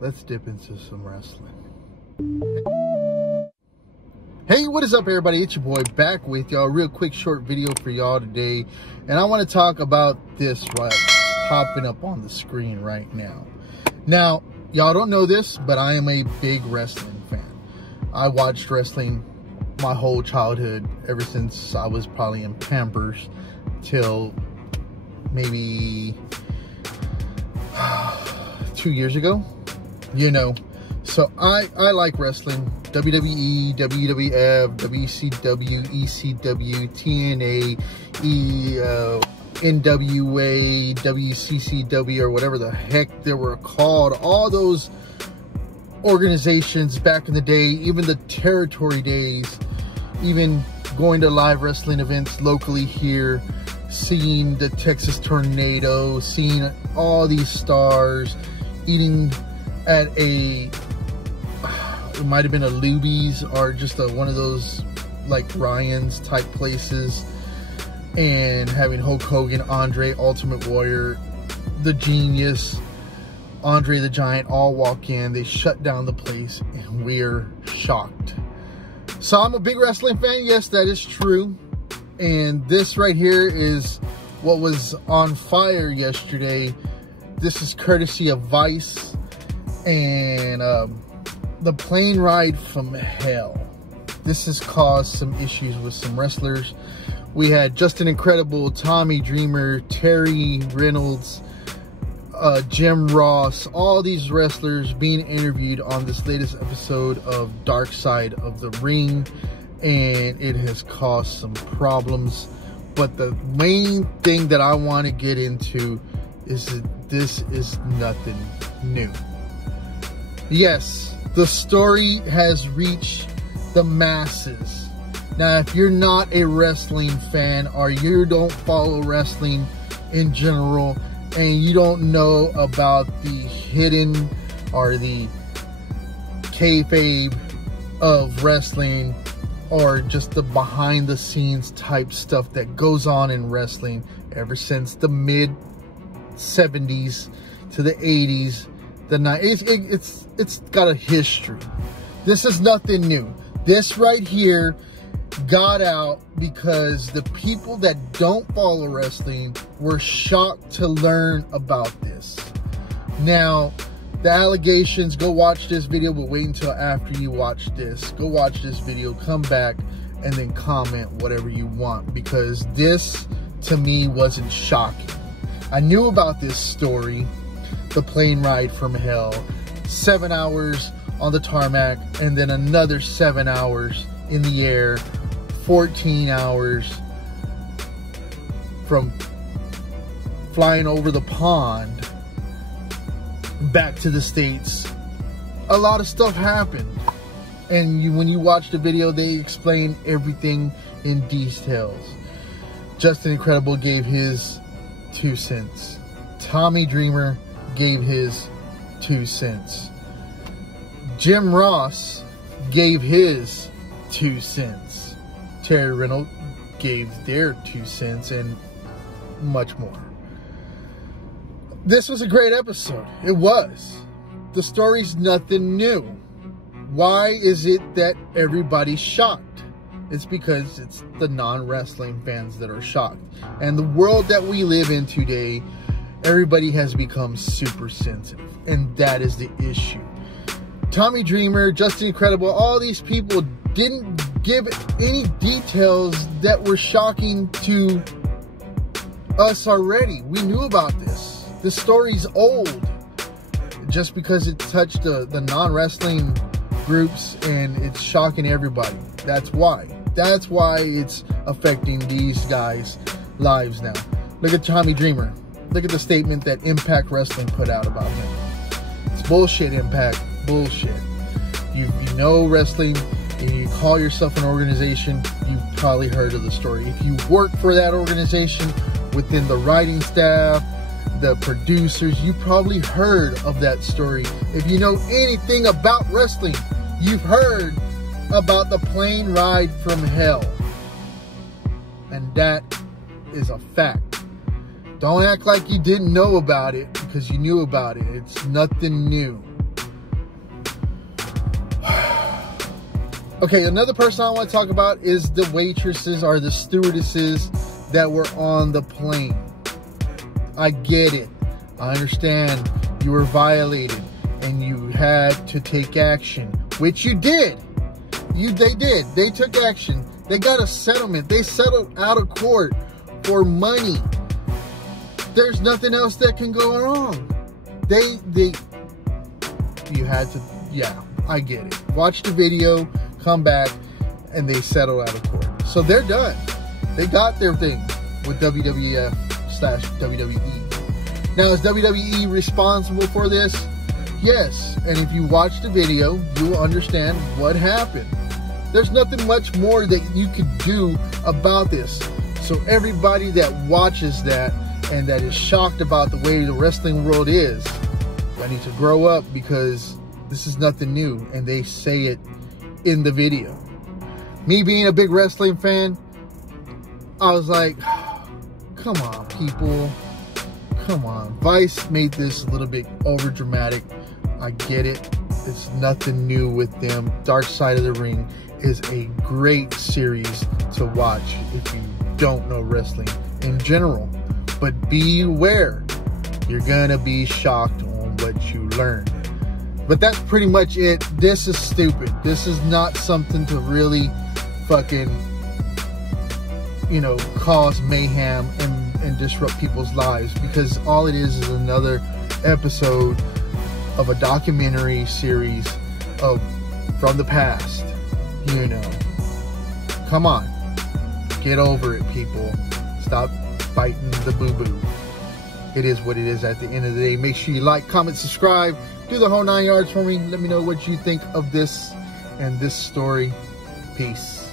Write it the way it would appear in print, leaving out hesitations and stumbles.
let's dip into some wrestling. Hey, what is up, everybody? It's your boy back with y'all. Real quick short video for y'all today, and I want to talk about this what's popping up on the screen right now. Now, y'all don't know this, but I am a big wrestling fan. I watched wrestling my whole childhood, ever since I was probably in Pampers till maybe 2 years ago, you know. So I like wrestling. WWE, WWF, WCW, ECW, TNA, NWA, WCCW, or whatever the heck they were called. All those organizations back in the day, even the territory days, even going to live wrestling events locally here, seeing the Texas Tornado, seeing all these stars, eating at it might have been a Luby's or just one of those like Ryan's type places, and having Hulk Hogan, Andre, Ultimate Warrior, The Genius, Andre the Giant all walk in. They shut down the place and we're shocked. So I'm a big wrestling fan. Yes, that is true. And this right here is what was on fire yesterday. This is courtesy of Vice and the plane ride from hell. This has caused some issues with some wrestlers. We had Justin Incredible, Tommy Dreamer, Terry Reynolds, Jim Ross, all these wrestlers being interviewed on this latest episode of Dark Side of the Ring, and it has caused some problems. But the main thing that I want to get into is that this is nothing new. Yes, the story has reached the masses. Now, if you're not a wrestling fan, or you don't follow wrestling in general, and you don't know about the hidden or the kayfabe of wrestling, or just the behind the scenes type stuff that goes on in wrestling ever since the mid 70s to the 80s, the 90s, it's got a history. This is nothing new. This right here got out because the people that don't follow wrestling were shocked to learn about this. Now, the allegations, go watch this video, but wait until after you watch this. Go watch this video, come back, and then comment whatever you want, because this, to me, wasn't shocking. I knew about this story, the plane ride from hell, 7 hours on the tarmac, and then another 7 hours in the air, 14 hours from flying over the pond back to the States. A lot of stuff happened, and when you watch the video, they explain everything in details. Justin Incredible gave his 2 cents. Tommy Dreamer gave his 2 cents. Jim Ross gave his 2 cents. Terry Reynolds gave their 2 cents, and much more. This was a great episode. It was. The story's nothing new. Why is it that everybody's shocked? It's because it's the non-wrestling fans that are shocked. And the world that we live in today, everybody has become super sensitive, and that is the issue. Tommy Dreamer, Justin Incredible, all these people didn't give any details that were shocking to us already. We knew about this. The story's old. Just because it touched the non-wrestling groups and it's shocking everybody. That's why. That's why it's affecting these guys' lives now. Look at Tommy Dreamer. Look at the statement that Impact Wrestling put out about him. It's bullshit, Impact. Bullshit. You know wrestling and you call yourself an organization, you've probably heard of the story. If you work for that organization within the writing staff, the producers, you probably heard of that story. If you know anything about wrestling, you've heard about the plane ride from hell. And that is a fact. Don't act like you didn't know about it, because you knew about it. It's nothing new. Okay, another person I want to talk about is the waitresses or the stewardesses that were on the plane. I get it. I understand you were violated and you had to take action, which you did. They did. They took action. They got a settlement. They settled out of court for money. There's nothing else that can go wrong. You had to, yeah, I get it. Watch the video, come back, and they settle out of court. So they're done. They got their thing with WWF/WWE. Now, is WWE responsible for this? Yes. And if you watch the video, you will understand what happened. There's nothing much more that you could do about this. So everybody that watches that and that is shocked about the way the wrestling world is, I need to grow up, because this is nothing new, and they say it in the video. Me being a big wrestling fan, I was like, come on, people. Come on. Vice made this a little bit over dramatic. I get it. It's nothing new with them. Dark Side of the Ring is a great series to watch if you don't know wrestling in general. But be aware, you're gonna be shocked on what you learn. But that's pretty much it. This is stupid. This is not something to really fucking, you know, cause mayhem and disrupt people's lives, because all it is another episode of a documentary series from the past. You know, come on, get over it, people. Stop biting the boo-boo. It is what it is at the end of the day. Make sure you like, comment, subscribe, do the whole 9 yards for me. Let me know what you think of this and this story. Peace.